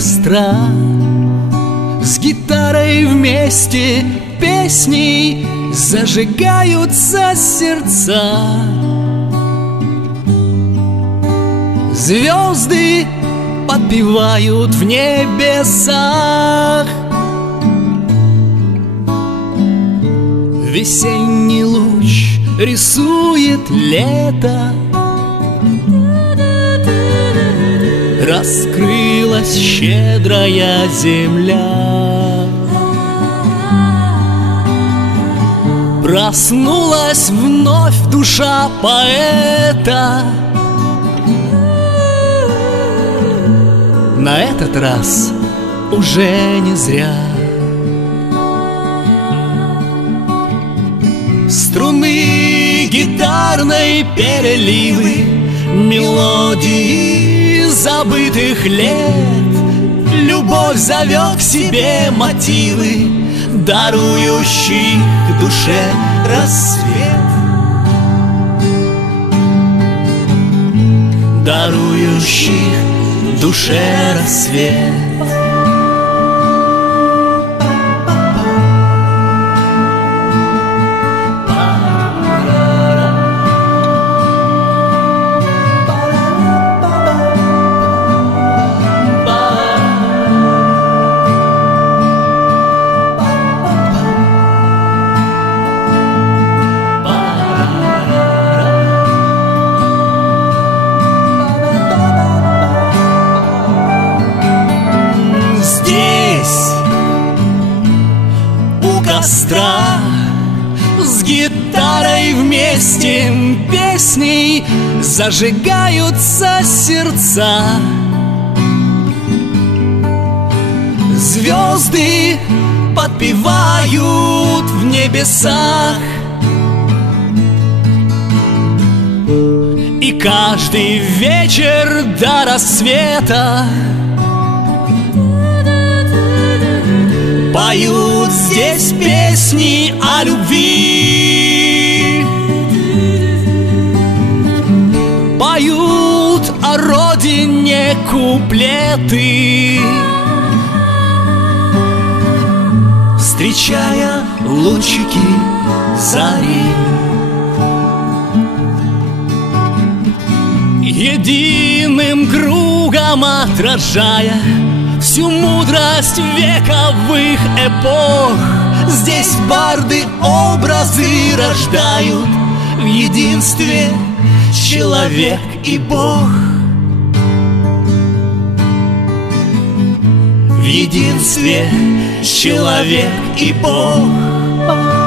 костра, с гитарой вместе песней зажигаются сердца. Звезды подпевают в небесах, весенний луч рисует лето. Раскрылась щедрая земля, проснулась вновь душа поэта. На этот раз уже не зря струны гитарной переливы, мелодии забытых лет. Любовь зовет к себе мотивы, дарующих душе рассвет, дарующих душе рассвет. Костра, с гитарой вместе песней зажигаются сердца. Звезды подпевают в небесах, и каждый вечер до рассвета поют здесь песни о любви, поют о родине куплеты, встречая лучики зари. Единым кругом отражая всю мудрость вековых эпох, здесь барды образы рождают в единстве человек и Бог. В единстве человек и Бог.